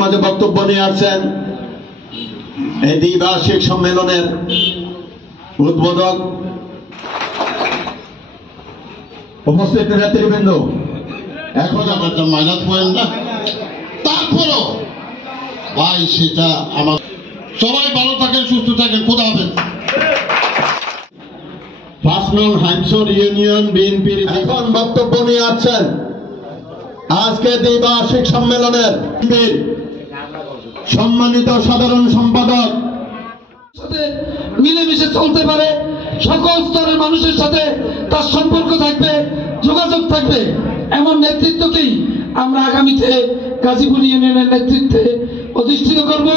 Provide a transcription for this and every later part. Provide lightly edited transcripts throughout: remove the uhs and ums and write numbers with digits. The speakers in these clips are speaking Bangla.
মাঝে বক্তব্য নিয়ে আসছেন এই দ্বিবার্ষিক সম্মেলনের উদ্বোধক উপস্থিত নেতৃবৃন্দ। এখন একটা মাইনাস পয়েন্ট না, তারপরও ভাই সেটা আমার সবাই ভালো থাকেন, সুস্থ থাকেন, খোদা হাফেজ। পাঁচনং হাইমসর ইউনিয়ন বিএনপির এখন বক্তব্য নিয়ে আসছেন আজকে দ্বিবার্ষিক সম্মেলনের সম্মানিত সাধারণ সম্পাদক। সাথে মিলেমিশে চলতে পারে, সকল স্তরের মানুষের সাথে তার সম্পর্ক থাকবে, যোগাযোগ থাকবে, এমন নেতৃত্বকেই আমরা আগামীতে গাজীপুর ইউনিয়নের নেতৃত্বে অধিষ্ঠিত করব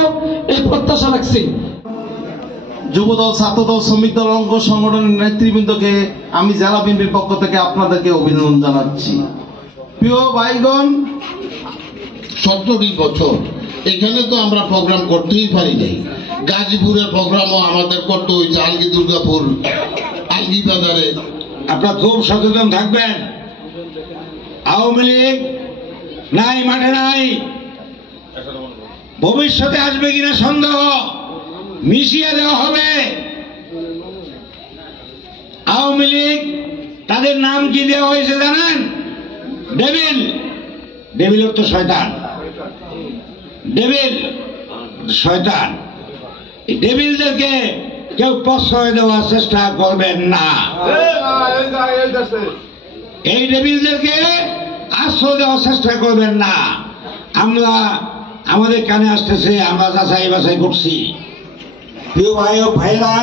এই প্রত্যাশা রাখছি। যুবদল, ছাত্রদল, শ্রমিক দল, অঙ্গ সংগঠনের নেতৃবৃন্দকে আমি জেলা বিএনপির পক্ষ থেকে আপনাদেরকে অভিনন্দন জানাচ্ছি। প্রিয় ভাইগণ, 17 বছর এখানে তো আমরা প্রোগ্রাম করতেই পারি নাই। গাজীপুরের প্রোগ্রামও আমাদের করতে হয়েছে আলগি দুর্গাপুর, আলগি বাজারে। আপনারা খুব সচেতন থাকবেন। আওয়ামী লীগ নাই, মাঠে নাই, ভবিষ্যতে আসবে কিনা সন্দেহ, মিশিয়ে দেওয়া হবে। আওয়ামী লীগ তাদের নাম কি দেওয়া হয়েছে জানেন? ডেভিল। ডেভিল তো শয়তান, ডেভিল শয়তান। ডেভিলদেরকে কেউ প্রশ্রয় দেওয়ার চেষ্টা করবেন না। এই ডেভিলদেরকে আশ্রয় দেওয়ার চেষ্টা করবেন না। আমরা আমাদের কানে আসতেছে, আমরা যাচাই বাছাই করছি। প্রিয় ভাই ও ভাইরা,